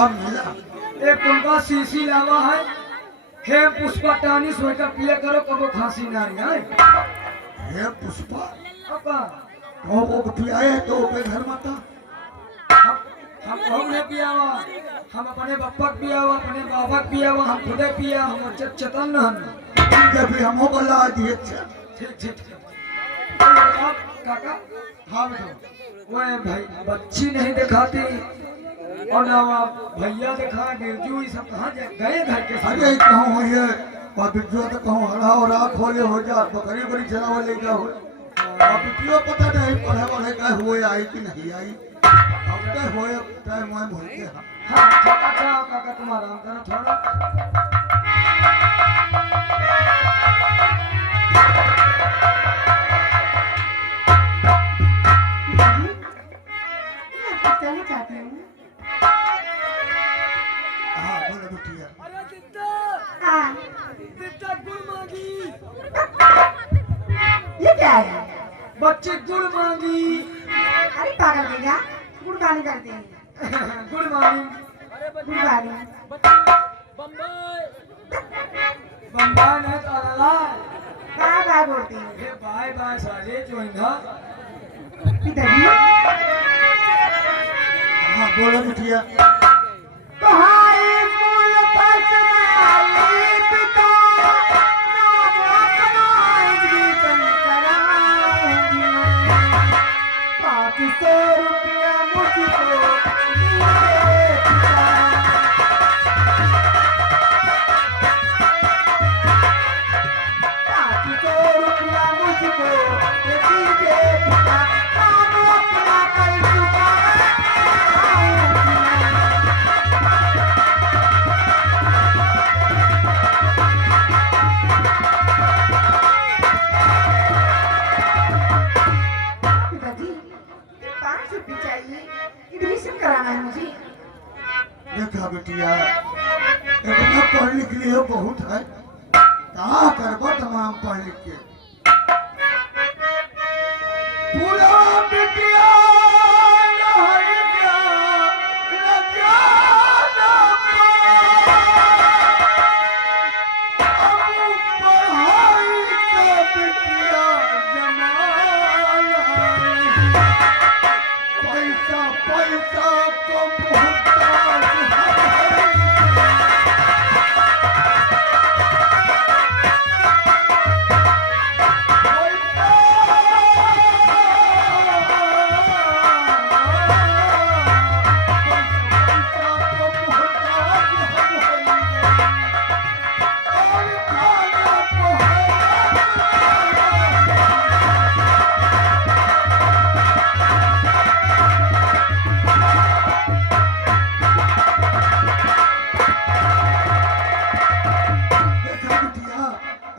अब मिला। एक तुमका सीसी लावा है हे पुष्पा टानी सोकर पिया करो कबो खांसी ना रही है हे पुष्पा अपा वो पियाए तो पे घर माता हम ने पिया हुआ हम अपने बप्पा के पिया हुआ अपने बाबा के पिया हुआ हम खुदे पिया हम चतन हम ठीक है फिर हमो बोला दिए। अच्छा ठीक ठीक ठीक आप काका हाँ बेटा वो भाई बच्ची नहीं दिखाती और ना भैया दिखा निर्जू ये सब कहाँ गए घर के साथ अरे कहूँ ये और बिट्टू तो कहूँ हरा और आँख खोले हो जा बकरी बड़ी चलावे ले जा हो अब बिट्टू पता नहीं पढ़े वढ़े का हुए आई कि नहीं आई अब क्या हुए टाइम मैं भूलते हैं। हाँ अच्छा काका तुम आराम करो थोड़ा कहना चाहती हूँ। हाँ बोलो बिटिया। अरे दित्ता हाँ, दित्ता गुड़ मांगी ये क्या है? बच्चे गुड़ मांगी अरे पागल भैया, गुड़बानी करते हैं। गुड़ मांगी गुड़बानी। बम्बाई नहीं तो अलाला कहाँ बाय बोलते हैं? ये बाय बाय साले जो इंधा पिताजी, हाँ बोलो बिटिया। तुम्हारे कुल पसमाली पिता, नाम अपना इजरी कराऊंगी। 500 रुपया मुझको दीजिए पिता। 500 रुपया मुझको दीजिए पिता, नाम अपना कर चुका पिताजी, 5 रुपये चाहिए, एडमिशन कराना है मुझे। देखा बिटिया इतना पढ़ लिख लिए बहुत है क्या करबो तमाम पढ़ लिख के पूरा बिटिया नहीं गया, लज्जा ना अब पढ़ाई का बिटिया जमाना पैसा पैसा को मोहताज है।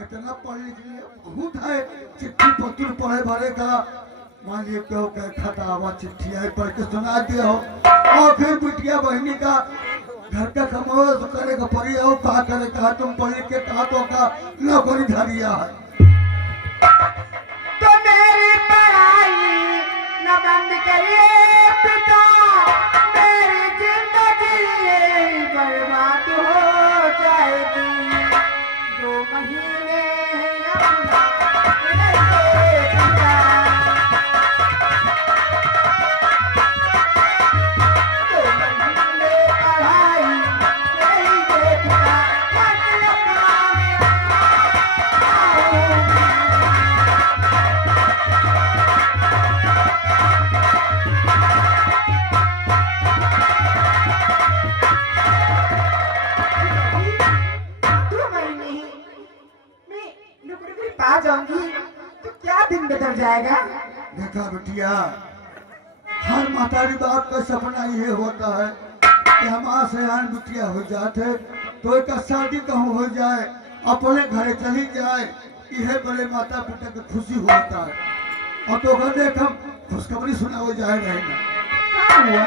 इतना पढ़ लिख लिया बहुत है चिट्ठी पत्र पढ़े भरे का मान लीजिए क्यों क्या खटावा चिट्ठी आई पढ़ के सुना दिया हो और फिर बिटिया बहनी का घर का कमाओ तो करेगा पड़ी हो कहा करे कहा तुम पढ़ लिख के कहा तो का नौकरी धरिया है तो मेरी पढ़ाई न बंद करिए पिता, मेरी जिंदगी बर्बाद हो जाएगी। 2 महीने अपना रहिए पिता। 2 महीने पढ़ाई करिए पिता, बस अपना आ जाऊंगी तो क्या दिन बदल जाएगा? देखा बिटिया हर मातारी बाप का सपना ये होता है कि हम आसयान बिटिया हो जाते तो एक शादी कहूँ हो जाए अपने घरे चली जाए यह बड़े माता पिता की खुशी होता है और तो अगर देख हम खुशखबरी सुना हो जाए रहेगा क्या हुआ?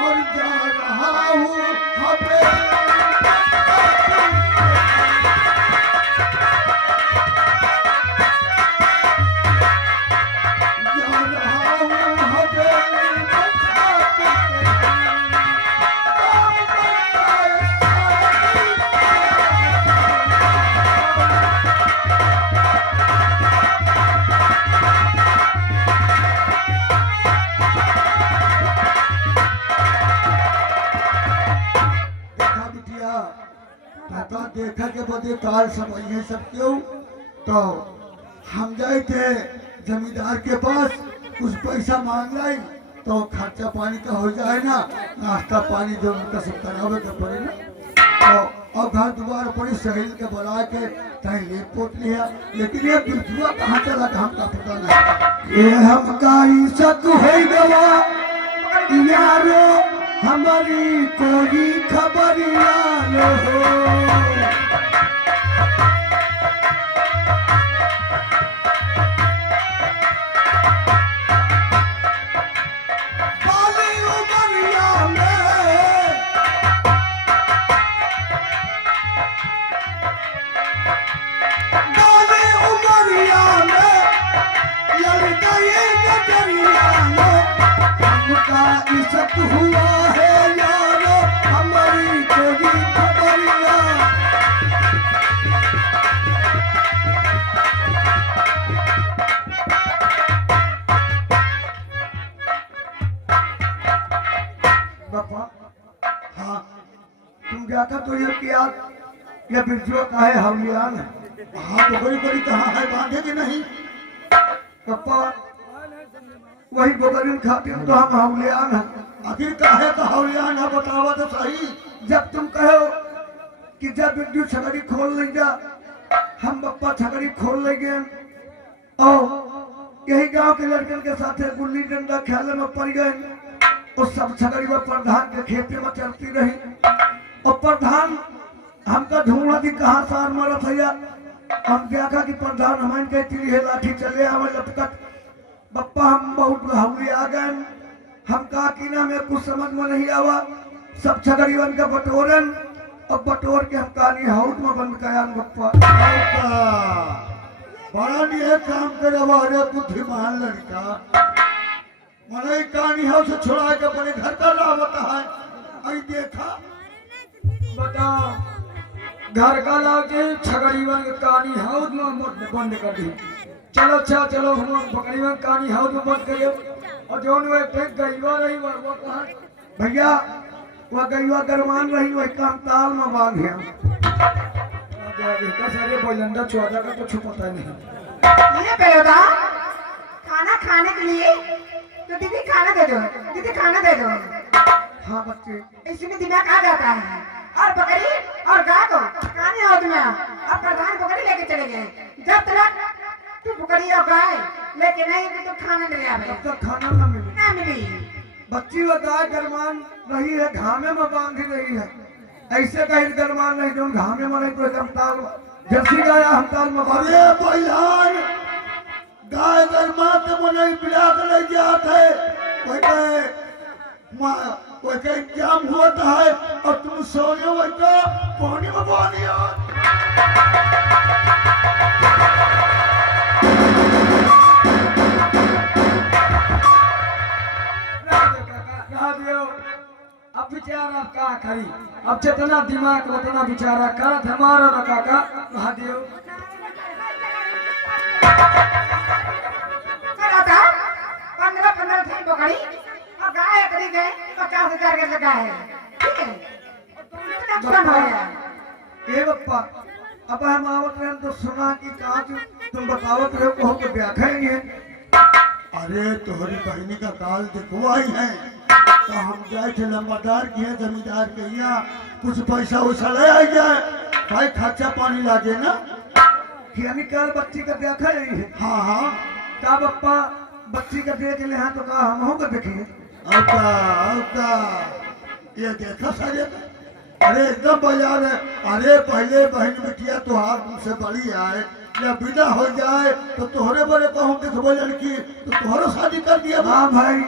और जा रहा हूँ के बदे काल समय है सब क्यों। तो हम जाए थे जमींदार के पास, कुछ पैसा मांग लाई तो खर्चा पानी का हो जाए ना, नाश्ता पानी जो उनका सब करावे के पड़े ना। तो और घर द्वार पड़ी सहेल के बुला के कहीं ले पोत लिया, लेकिन ये बिरजुआ कहाँ चला था हमका पता नहीं। ये हमका शक हो गया यारो, हमारी कोई खबर ना हो। हुआ है यारो, हमारी कोई खबर ना। बापा हाँ, तुम क्या था तो ये किया, ये बिरजुआ का है हवलियान है। हाँ तो बड़ी बड़ी कहाँ है, बांधे कि नहीं पापा? वही गोबरिन खातिर तो हम हवलियान हैं। आखिर काहे का हवलियान है बतावा तो सही। जब तुम कहो कि जब बिरजू छगड़ी खोल ले जा, हम बप्पा छगड़ी खोल लेंगे और यही गांव के लड़कन के साथ गुल्ली डंडा खेलने में पड़ गए। उस सब छगड़ी में प्रधान के खेते में चलती रही और प्रधान हमका ढूंढा कि कहाँ सार मारा था। हम देखा कि प्रधान हमारे कहती है लाठी चले आवे लपकट। बप्पा हम बहुत हवली आ गए, हम कहा कि ना मेरे कुछ समझ में नहीं आवा। सब छगड़ीवन का बटोरन और बटोर के हम कहानी हाउट में बंद कराया। बप्पा बड़ा नहीं काम करे वाले बुद्धिमान लड़का, मने कहानी हाउस छोड़ा के अपने घर का लावता है। आई देखा बताओ, घर का लाके छगड़ीवन के कहानी हाउस में बंद कर दी। चलो अच्छा चलो, हम पकड़ी में कहानी हाउस में बंद करियो। और जो गईवा रही वो कहा भैया, वह गईवा गरमान रही, वही काम ताल में बांध है। सारे बोलंदा चौदह का तो छुपता नहीं। ये बेटा खाना खाने के लिए तो दीदी खाना दे दो, दीदी खाना दे दो। हाँ बच्चे, इसमें दिमाग आ जाता है। और बकरी और गाय को खाने हाउस में अब प्रधान बकरी लेके चले गए। जब तक तू बकरी और गाय लेके नहीं तो खाना नहीं आवे, तब तक खाना ना मिले। ना मिली। बच्ची व गाय गरमान रही है, घामे में बांधी रही है। ऐसे कहीं गरमान नहीं जो घामे में नहीं, तो एकदम ताल जर्सी गाय हम ताल में। अरे बलिहान गाय गरमाते मने पिला के ले जाते कोई का इंतजाम होता है और तुम सोने वही तो पानी में पानी अब विचार आप का करी, अब जितना दिमाग उतना विचारा करत हमारा न काका कहा दियो। चला 15 थी बकरी और गाय करी गए 50,000 के लगा है। ठीक है, ए बप्पा, अब हम आवत रहे तो सुना कि काज तुम बतावत रहे को के व्याख्या है। अरे तोहरी बहनी का काल दिखवाई है तो हम जाए थे लंबादार की है, जमींदार के यहाँ कुछ पैसा वैसा ले आ जाए, भाई खर्चा पानी लागे ना। यानी कल बच्ची का देखा है। हाँ हाँ, का बप्पा बच्ची का देख ले हैं तो कहा हम हो का देखिए। औका ये देखा सारे, अरे एकदम बाजार है। अरे पहले बहन बिटिया तुहार तुमसे बड़ी आए या बिना हो जाए तो तोहरे बड़े कहूँ देखो लड़की तो तोहरो शादी कर दिया। हाँ भाई,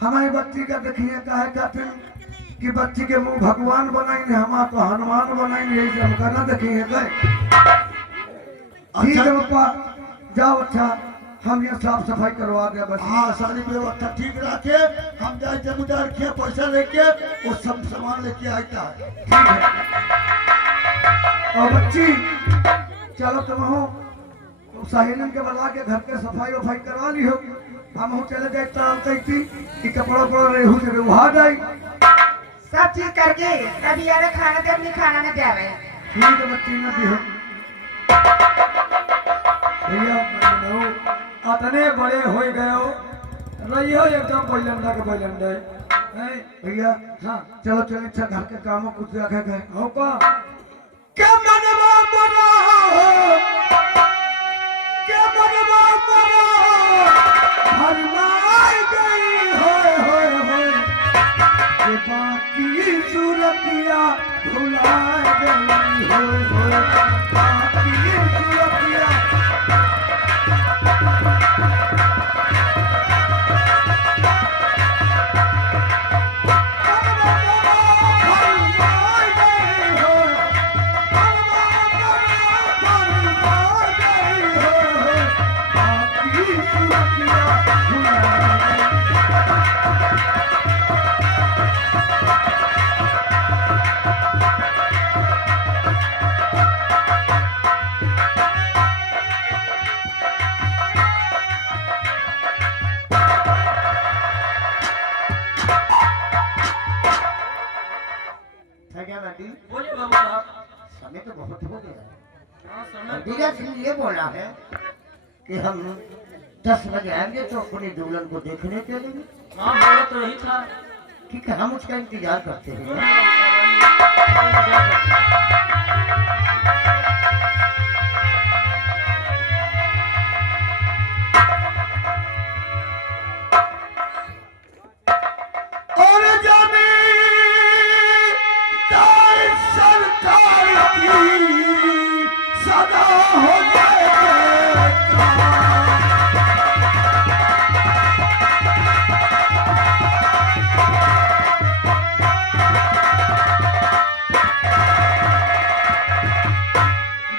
हमारी बच्ची का देखिए कहे कहते कि बच्ची के मुंह भगवान बनाएंगे, हमारा तो हनुमान बनाएंगे, यही हम करना देखिए गए। ठीक है पप्पा, जाओ अच्छा हम ये साफ सफाई करवा दे बस। हाँ सारी व्यवस्था ठीक रखे, हम जाए जमींदार के पैसा लेके वो सब सामान लेके आता है। ठीक है, और बच्ची चलो तुम हो तो साहिलन के बुला के घर के सफाई वफाई करवा ली हो। हम हो चले गए ताल कहती कि कपड़ा पड़ा रेहू से रेहा जाए। सब चीज करके कभी यार खाना दे, अपनी खाना न दे। ठीक है बच्ची में भी हो भैया मनऊ अतने बड़े हो गए हो रही हो एकदम बैलंडा के बैलंडे हैं भैया हाँ चलो चलो अच्छा घर के कामों कुछ रखे गए हो का क्या मनवा मना क्या मनवा मना हरमाई गई हो ये बाकी सूरतिया भुला गई हो बाकी सूरतिया बोलिए बाबू साहब। समय तो बहुत हो गया है। हाँ, समय और धीरज सिंह ये बोला है कि हम 10 बजे आएंगे तो अपनी दुल्हन को देखने चलेंगे। हाँ बोला तो यही था। ठीक है, हम उसका इंतजार करते हैं। और जमींदार सरकार की सदा हो जाए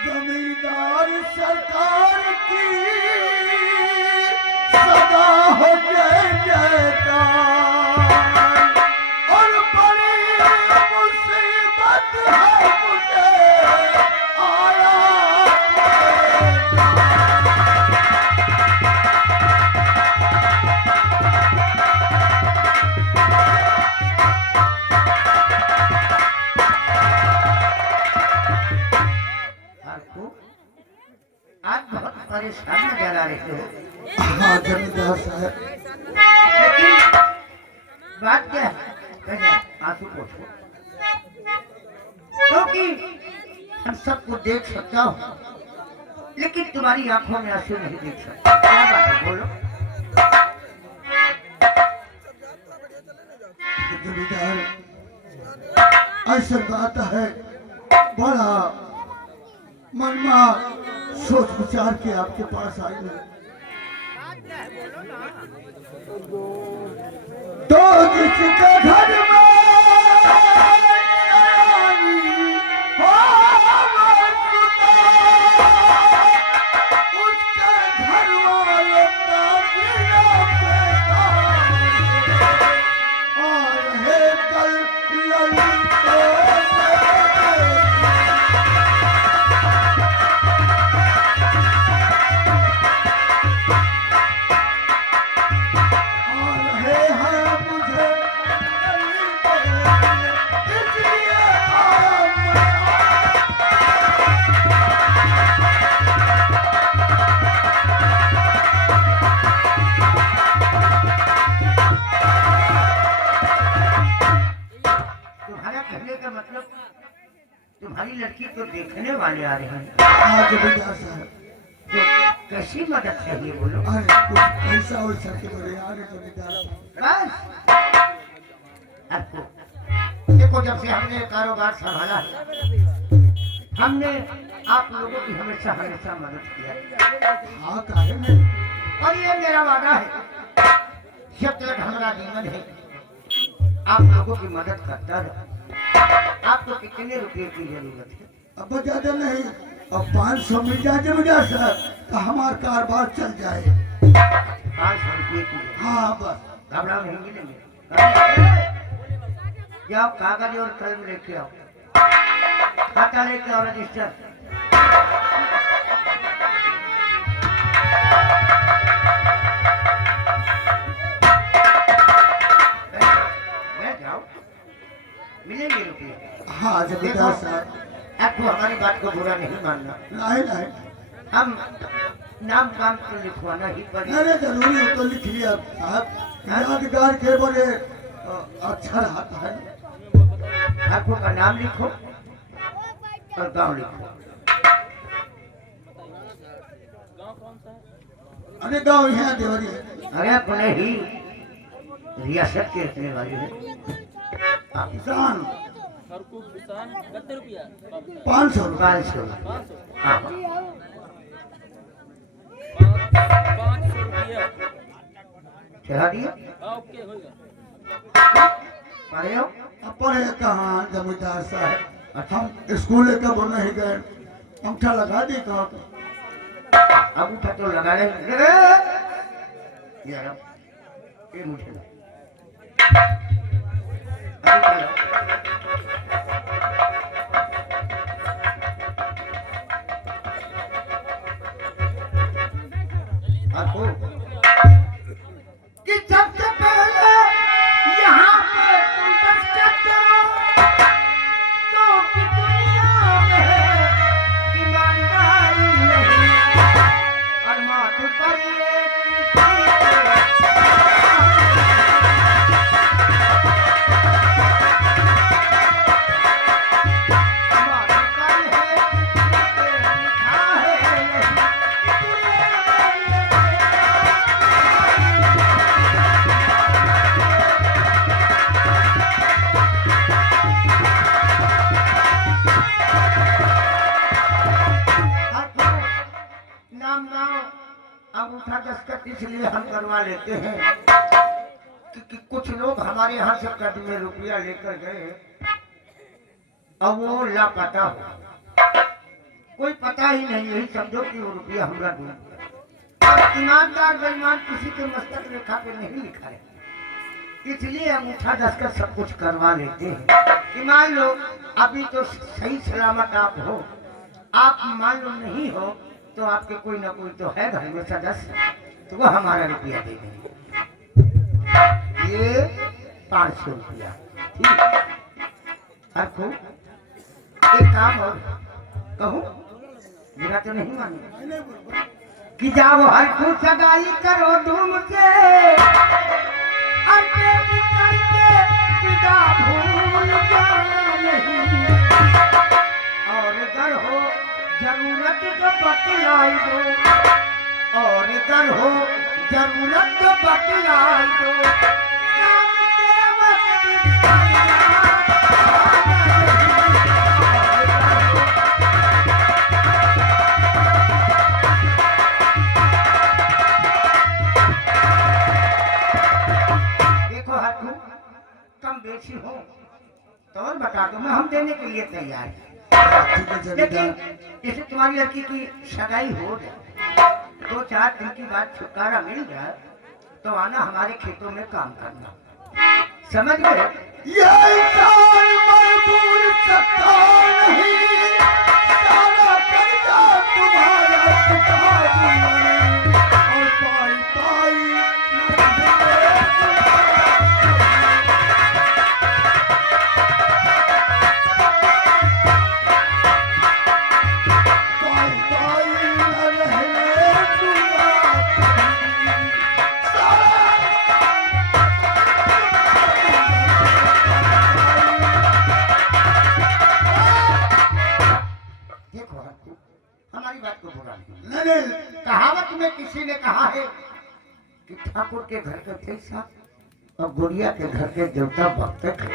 जमींदार सरकार की सदा हो जाए जयकार और बड़ी मुसीबत है मुझे आया आपको आज बहुत परेशान नजर आ रहे हो। हाँ जमींदार साहब लेकिन बात क्या है? पहले आंसू पोछो, क्योंकि हम सबको देख सकता हूँ लेकिन तुम्हारी आंखों में आंसू नहीं देख सकता। क्या बात है, बोलो। जमींदार ऐसा बात है बड़ा मनमा सोच विचार के आपके पास आई हूँ तो जिसके घर में आई हो सुता, उसके घर वाले ताबीना पैदा और है कल ललित तुम्हारा कहने का मतलब तुम्हारी लड़की को देखने वाले आ रहे हैं, हाँ जमींदार साहब तो कैसी मदद चाहिए बोलो। अरे कुछ पैसा वैसा के बड़े यार जमींदार साहब बस आपको देखो, जब से हमने कारोबार संभाला है, हमने आप लोगों की हमेशा हमेशा मदद किया हाँ काहे नहीं और ये मेरा वादा है, जब तक हमारा जीवन है आप लोगों की मदद करता रहे। आपको कितने रुपए की जरूरत है? अब ज्यादा नहीं, अब 500 मिल जाए जमींदार साहब तो हमारा कारोबार चल जाए। 500 रुपये की। हाँ बस घबराओ नहीं, मिलेंगे। जाओ कागज और कलम लेके आओ, खाता लेके आओ, रजिस्टर। बैठ जाओ, मिलेंगे रुपये। हाँ जमींदार साहब अब आपको हमारी बात को बुरा नहीं मानना। नहीं नहीं हम नाम काम तो लिखवाना ही पड़ेगा। अरे जरूरी हो तो लिख लिया साहब, यादगार के बड़े अच्छा रहता है। आपको का नाम लिखो और गांव लिखो। अरे गाँव यहाँ देवरी है। अरे अपने ही रियासत के रखने वाले हैं आप। किसान सरकू किसान कितने रुपया 500 रुपये। 500 हाँ 500 रुपया चढ़ा दिया। ओके होगा। पढ़े हो? अब पढ़े कहाँ जमींदार साहब, हम स्कूल कब नहीं गए, अंगूठा लगा दी कहाँ पे। अंगूठा तो लगा ले यार, ये मुझे लो। अंगूठा लो। आपको कि सबसे पहले यहाँ पे तुम दस्तखत करो तो कि दुनिया में ईमानदारी नहीं और माथे पर नाम गाँव अंगूठा दस्तखत इसलिए हम करवा लेते हैं कि कुछ लोग हमारे यहाँ से कर्ज में रुपया लेकर गए और वो लापता हो, कोई पता ही नहीं, यही समझो कि वो रुपया हमरा डूब गया। और ईमानदार बेईमान किसी के मस्तक रेखा पे नहीं लिखा है, इसलिए अंगूठा दस्तखत सब कुछ करवा लेते हैं कि मान लो अभी तो सही सलामत आप हो, आप मान लो नहीं हो तो आपके कोई ना कोई तो है घर में सदस्य, तो वो हमारा रुपया दे देंगे। ये 500 रुपया ठीक। आपको एक काम और कहूँ, बुरा तो नहीं माने कि जाओ हर को सगाई करो धूम से, अरे करके विदा भूल जाना नहीं, और अगर हो जरूरत तो बतलाई दो, और अगर हो जरूरत तो बतलाई दो। काम के वक्त देखो हाथू कम बेची हो तो और बता दो, मैं हम देने के लिए तैयार हैं। ठीक है लेकिन जमींदार। जैसे तुम्हारी लड़की की सगाई हो जाए, 2-4 दिन की बाद छुटकारा मिल जाए तो आना हमारे खेतों में काम करना, समझ गए? ये इंसान मजबूर सकता नहीं, सारा कर्जा तुम्हारा चुका दूंगा, और पाई पाई पाई पाई न रहने दूंगा, देखो हाथू हमारी बात को बुरा नहीं, नहीं कहावत में किसी ने कहा है कि ठाकुर के घर के पैसा और गुड़िया के घर के देवता भक्त खत्म।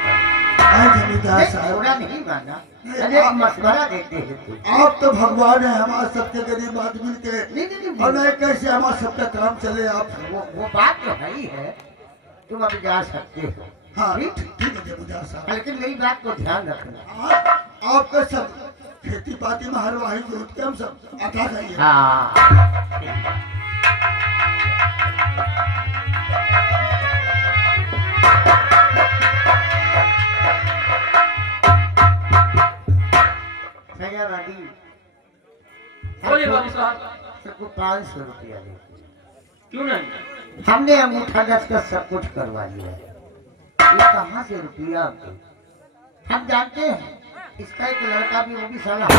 जमींदार साहब, बुरा नहीं माना, अरे एक मशवरा देते हैं तुम। आप तो भगवान है, हमारे सबके गरीब आदमी के, नहीं और नहीं कैसे हमारा सबका काम चले। आप वो बात तो है ही है, तुम अभी जा सकते हो। हाँ ठीक? ठीक है जमींदार साहब। लेकिन मेरी बात को ध्यान रखना। आपका सब खेती पाती में हर वाही जोत के हम सब आता जाइए। हाँ सयावादी बोलिए बाबू साहब। सबको 500 रुपया दे। क्यों नहीं? हमने अंगूठा दस्तखत सब कुछ करवा लिया है, ये कहाँ से रुपया आपको? हम जानते हैं इसका एक लड़का भी, वो भी साला है।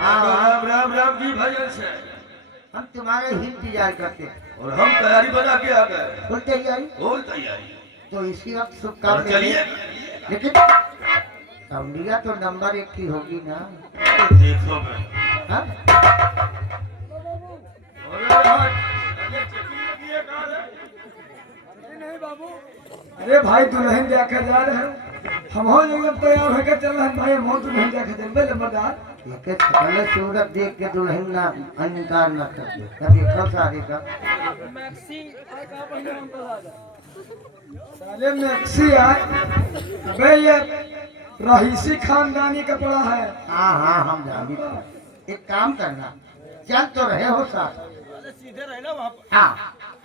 राम राम राम जी भजन से। हम तुम्हारे ही इंतजार करते हैं। और हम तैयारी बना के आ गए। फुल तैयारी। फुल तैयारी। तो इसी वक्त शुभ और काम चलिए। लेकिन कमलिया तो नंबर 1 की होगी ना। तो देखो मैं। हाँ? अरे भाई दुल्हन जाकर जा रहे हैं, हम हो एकदम तैयार होकर चल रहे हैं भाई, हम हो दुल्हन जाकर चल रहे नंबरदार। एक पहले सूरत देख के दुल्हन ना अंकार न कर दे, कभी कब सारे का साले मैक्सी आए, अबे ये रहीसी खानदानी कपड़ा है। हाँ हाँ हम जानते। एक काम करना, चल तो रहे हो साथ। हाँ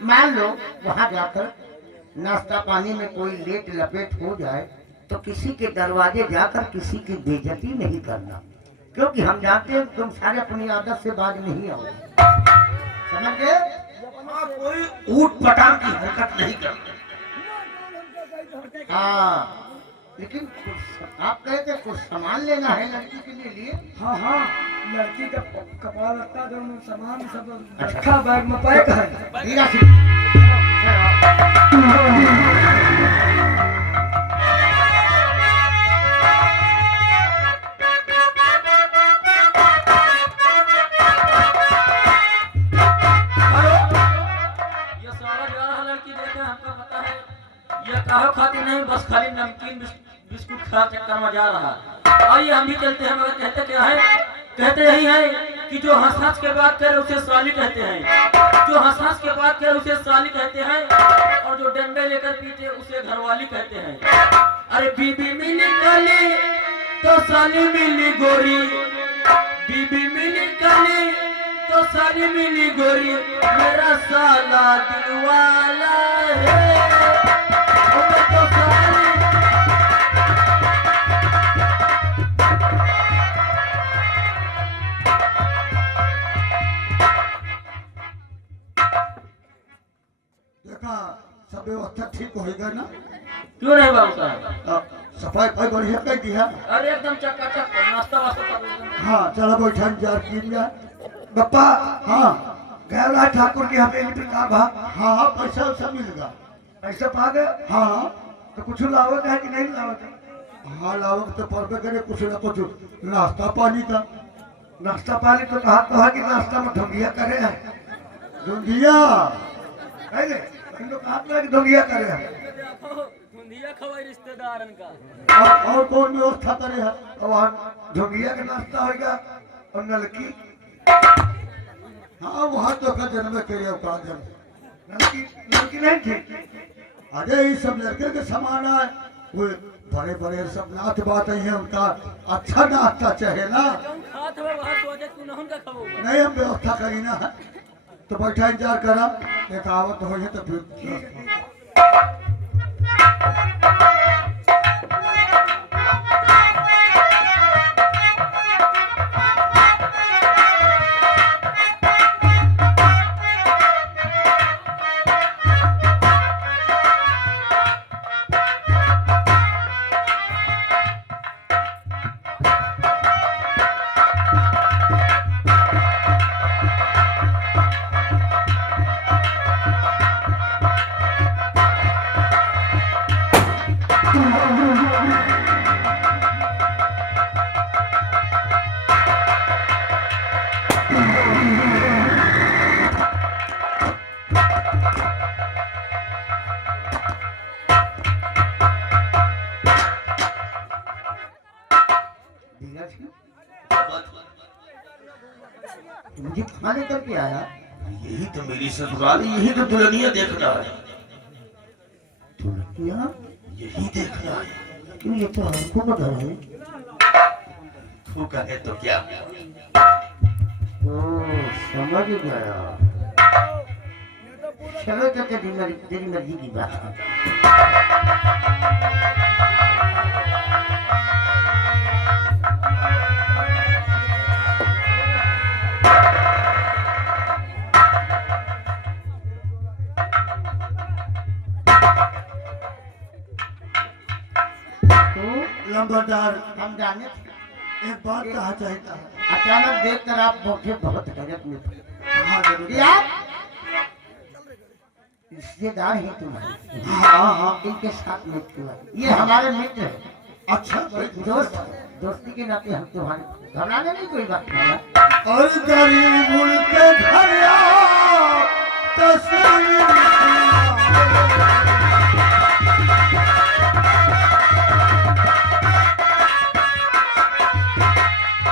मान लो वहाँ जाकर नाश्ता पानी में कोई लेट लपेट हो जाए तो किसी के दरवाजे जाकर किसी की बेइज्जती नहीं करना, क्योंकि हम जानते हैं तुम सारे अपनी आदत से बाज नहीं आओ। समझ गए? हाँ, कोई ऊट पटांग की हरकत नहीं करते। हाँ लेकिन आप कहे थे कुछ सामान लेना है लड़की के लिए। हाँ हाँ, लड़की का कपड़ा लगता जो सामान सब रखा बैग में पैक है। हीरा सिंह ये सारा जा रहा लड़की देखे हमको पता है, ये कहो खाती नहीं, बस खाली नमकीन बिस्कुट खा चक्कर में जा रहा। आइए हम भी चलते हैं, मगर कहते क्या है, कहते यही है कि जो हंस हंस के बात करे उसे साली कहते हैं, जो हंस हंस के बात करे उसे साली कहते हैं, और जो डंडे लेकर पीटे उसे घरवाली कहते हैं। अरे बीबी मिली काली तो साली मिली गोरी, बीबी मिली काली तो साली मिली गोरी, मेरा साला दिलवाला है, ओ मैं तो साली। देखा सब व्यवस्था ठीक होएगा ना। क्यों नहीं बाबू साहब? सफाई भाई बढ़िया कर दिया। अरे एकदम चकाचक नाश्ता वास्ता कर दो। हाँ चलो बैठा इंतजार कीजिए। बप्पा हाँ गहरा ठाकुर की हवेली पे का भा हाँ हाँ पैसा वैसा मिलेगा। पैसा पा गए हाँ तो कुछ लावत है कि नहीं लावत है? हाँ लावक तो पड़बे करे, कुछ ना कुछ नाश्ता पानी का। नाश्ता पानी तो कहा तो है कि नाश्ता में ढोंगिया करे है, दूधिया पहले इन लोग कहा तो है कि ढोंगिया करे है। बुंदिया खवाई रिश्तेदारन का। और कौन व्यवस्था करे है। और वहाँ ढोंगिया का नाश्ता होगा और नलकी हाँ वहाँ तो का जन्म करे का जन्म। नलकी नलकी नहीं थी। अरे ये सब लड़के के समान है, वो बड़े बड़े सब नाच बात है, उनका अच्छा नाश्ता चाहिए ना। खात हुआ वहाँ सोचे तू नहुन का खबो। नहीं हम व्यवस्था करी ना है, तो बैठा इंतजार करा, एक आवत हो तो फिर मुझे खाने करके आया। यही तो मेरी ससुराल, यही तो दुल्हनिया देखना है, दुल्हनिया यही देखना है। क्यों? ये तो हमको पता है। तू कहे तो क्या। ओ समझ गया। चलो तो तेरी मर्जी की बात है। हम जाने थे। एक बात कहा चाहता है। अचानक देखकर आप मुझे बहुत हैरत में थे। हाँ जमींदार। यार रिश्तेदार हैं तुम्हारे। हाँ हाँ। इनके साथ मित्र हुआ। ये हमारे मित्र हैं। अच्छा भाई। दोस्त दोस्ती के नाते हम तुम्हारे घबराने नहीं कोई बात नहीं है। और गरीब उनके घर आओ, तस्वीर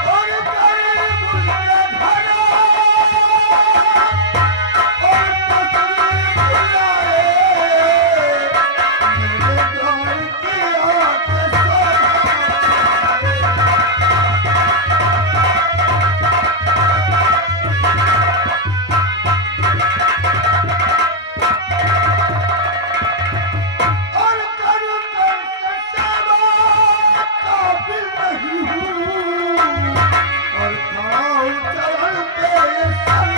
और गरीब उनके घर आओ, और तस्वीर बुलाए, मेरे द्वार की आके और करूं करके सेवा, काबिल नहीं हूँ, और खड़ा हूँ चरण पे संग।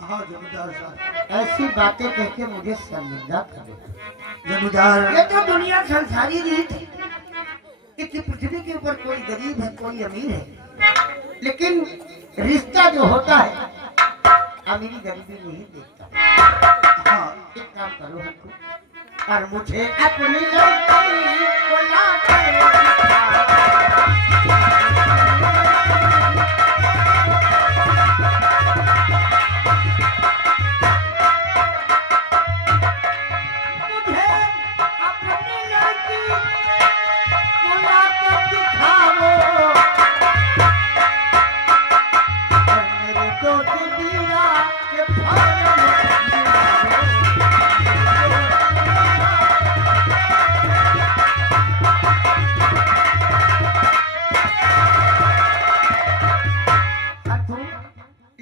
हाँ जमींदार साहब। ऐसी बातें कह के मुझे शर्मिंदा कर देते। जमींदार। ये तो दुनिया संसारी रीत है कि पृथ्वी के ऊपर कोई गरीब है कोई अमीर है, लेकिन रिश्ता जो होता है अमीरी गरीबी नहीं देखता। हाँ एक काम करो हमको और मुझे अपनी लड़की को ला कर मुझे अपनी लड़की को ला कर दिखाओ और मेरे दोस्त दीवा के फाड़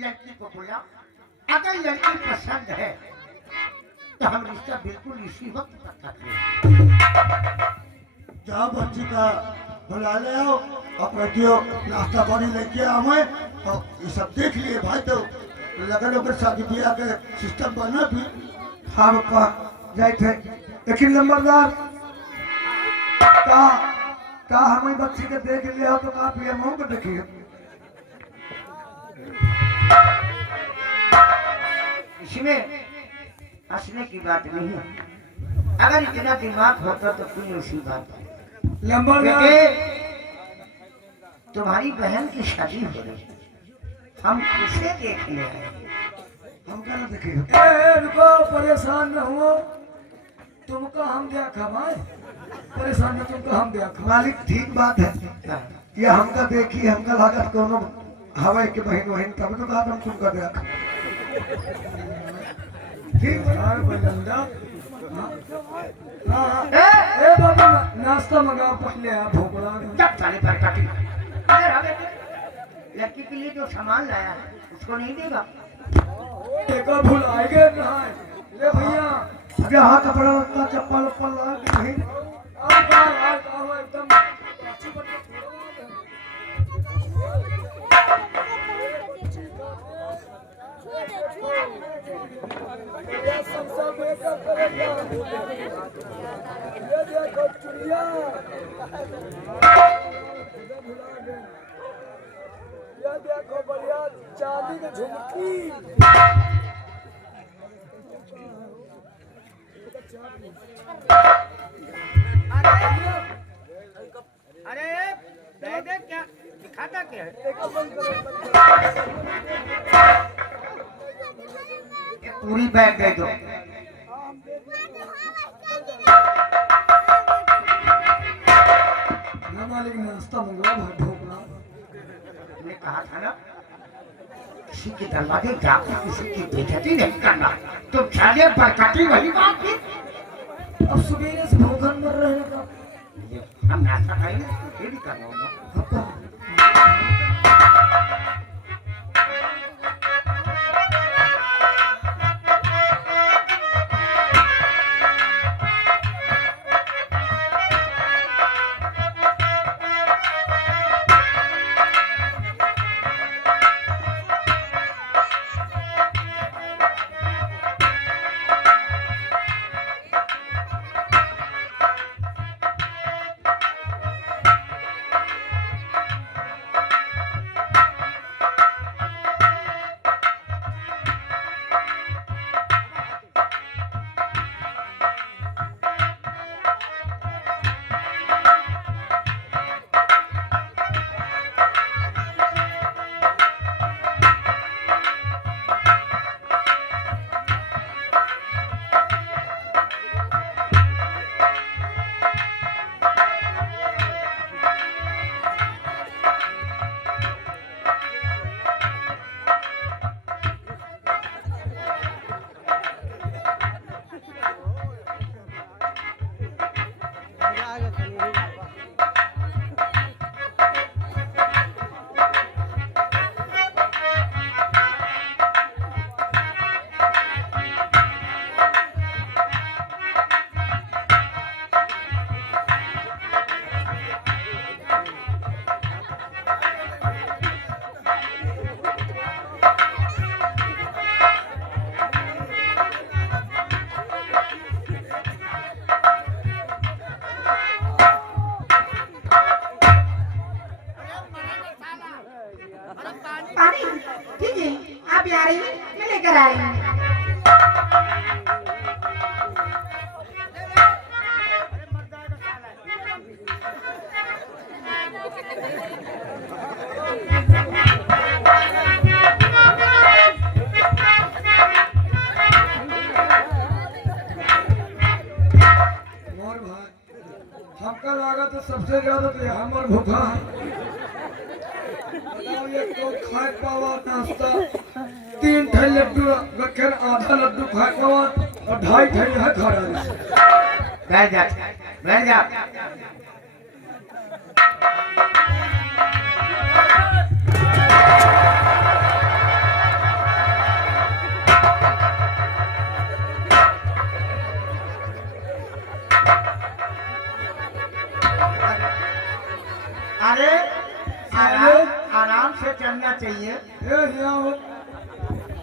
लड़की को बोला अगर लड़की पसंद है तो हम रिश्ता बिल्कुल इसी वक्त पक्का करें। जा बच्ची का बुला ले आओ और बैठियो, नाश्ता पानी लेके आओ मैं, और ये सब देख लिए भाई। तो लगन होकर शादी ब्याह के सिस्टम बना भी। हाँ पप्पा जाए थे, लेकिन नंबरदार का हमें बच्ची के देख लिया तो का पिया मुँह को देखिए। इसमें हंसने की बात नहीं है। अगर इतना दिमाग होता तो कोई ऐसी बात नहीं। नंबरदार। बेटे, तुम्हारी बहन की शादी हो रही है, हम उसे देखने आए। हम क्या देखिए। रुको, परेशान न हो, तुमको हम दिया खमाए, परेशान न तुमको हम दिया खमाए। मालिक ठीक बात है, ये हमका देखी हमका लागत कोनो हवा के बहन वहन तब तो बात हम तुमका देखा। ठीक है। हाँ, ए बाबा नाश्ता मंगाओ पहले, आप भूख लगा। जब साले पर काटी अरे हाँ बेटे, लड़की के लिए जो सामान लाया है उसको नहीं देगा। देखो भूल आएंगे कहाँ है? ले भैया अबे हाँ कपड़ा लगता चप्पल उप्पल ला के नहीं। आओ एकदम अच्छी बच्ची देखो बढ़िया चांदी की झुमकी। अरे दे दे, क्या दिखाता क्या है? ये पूरी बैग दे दो। मालिक नाश्ता मंगवा भाई भूख लगा। तुमने कहा था ना किसी के दरवाजे जाकर किसी की बेइज्जती नहीं करना, तुम साले बरकती वही बात थी। अब सवेरे से भूखन मर रहे हैं का। हम नाश्ता खाएंगे फिर भी करना होगा। पानी ठीक है, आप यहाँ रही, मैं लेकर आ रही हूँ। मोर भाई हमका लगा तो सबसे ज्यादा तो ये हमर भूखा है। बताओ ये तो खाए पावा नाश्ता 3 ठे लड्डू रखे, आधा लड्डू खाए पावा और 2.5 ठे है खा रहा है। बैठ जा, बैठ जा। अरे आराम से चलना चाहिए। ए यहाँ हो,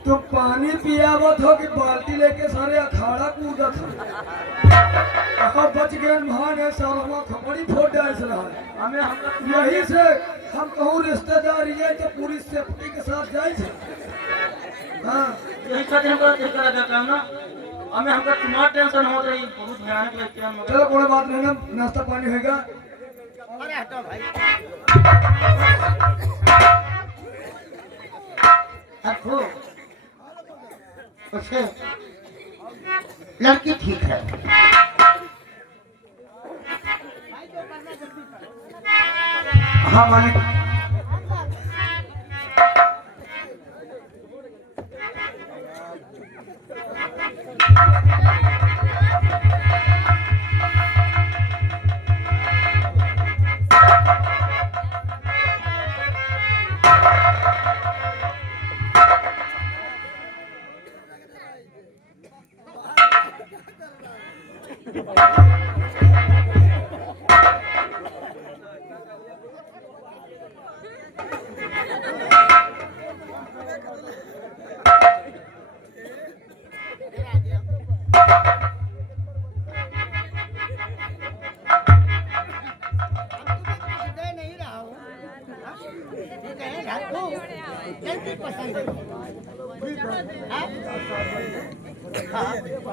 तुम पानी पियावत हो कि बाल्टी लेके सारे अखाड़ा कूदत हो? कहाँ बच गए महान है सालवा खपड़ी फोड़ डाल रहा है। हमें हमका यही से हम कहूँ रिश्तेदार ये तो पूरी सेफ्टी के साथ जाए थे। हाँ यही खातिर हमका देखा लगा काम ना, हमें हमका तुम्हारा टेंशन हो रही, बहुत भयानक लगती है हमको। चलो कोई बात नहीं ना, नाश्ता पानी होगा। अरे हटो भाई। देखो उसे लड़की ठीक है। हाँ मालिक।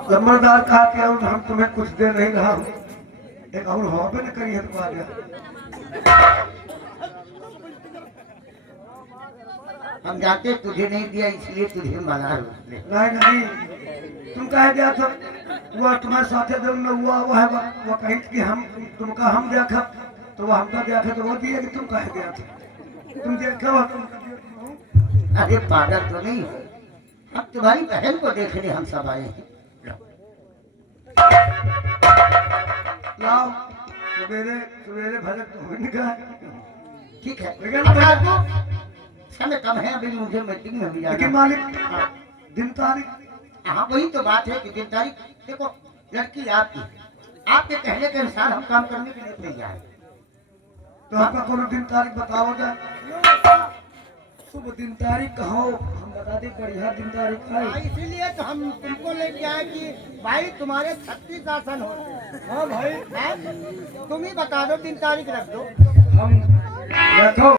जबरदार कहा कि हम तुम्हें कुछ देर नहीं रहा हूं। एक और हॉबे न करी है तो आ गया। हम जाते तुझे नहीं दिया इसलिए तुझे मना उसने। नहीं नहीं, तुम कहे गया था वो तुम्हारे साथे दल में हुआ वो है वो कही कि हम तुमका हम देखा तो वो हमका देखा तो वो दिए कि तुम कहे गया था तुम देखा हो तुम। अरे पागल तो नहीं हो, अब तुम्हारी बहन को देखने हम सब आए हैं। लाओ सवेरे सवेरे भजन तो हो निकला। ठीक है, लेकिन अब रात को समय कम है, अभी मुझे मीटिंग में भी लेकिन जाना। मालिक दिन तारीख। हाँ वही तो बात है कि दिन तारीख देखो, लड़की आपकी, आपके कहने के अनुसार हम काम करने के लिए तैयार हैं। तो आपका कोनो दिन तारीख बताओगे? शुभ दिन तारीख कहो, हम बता दें बढ़िया दिन तारीख है। इसीलिए तो हम तुमको लेके आए कि भाई तुम्हारे 36 आसन होते हैं। हाँ भाई हैं? तुम ही बता दो, दिन तारीख रख दो। हम देखो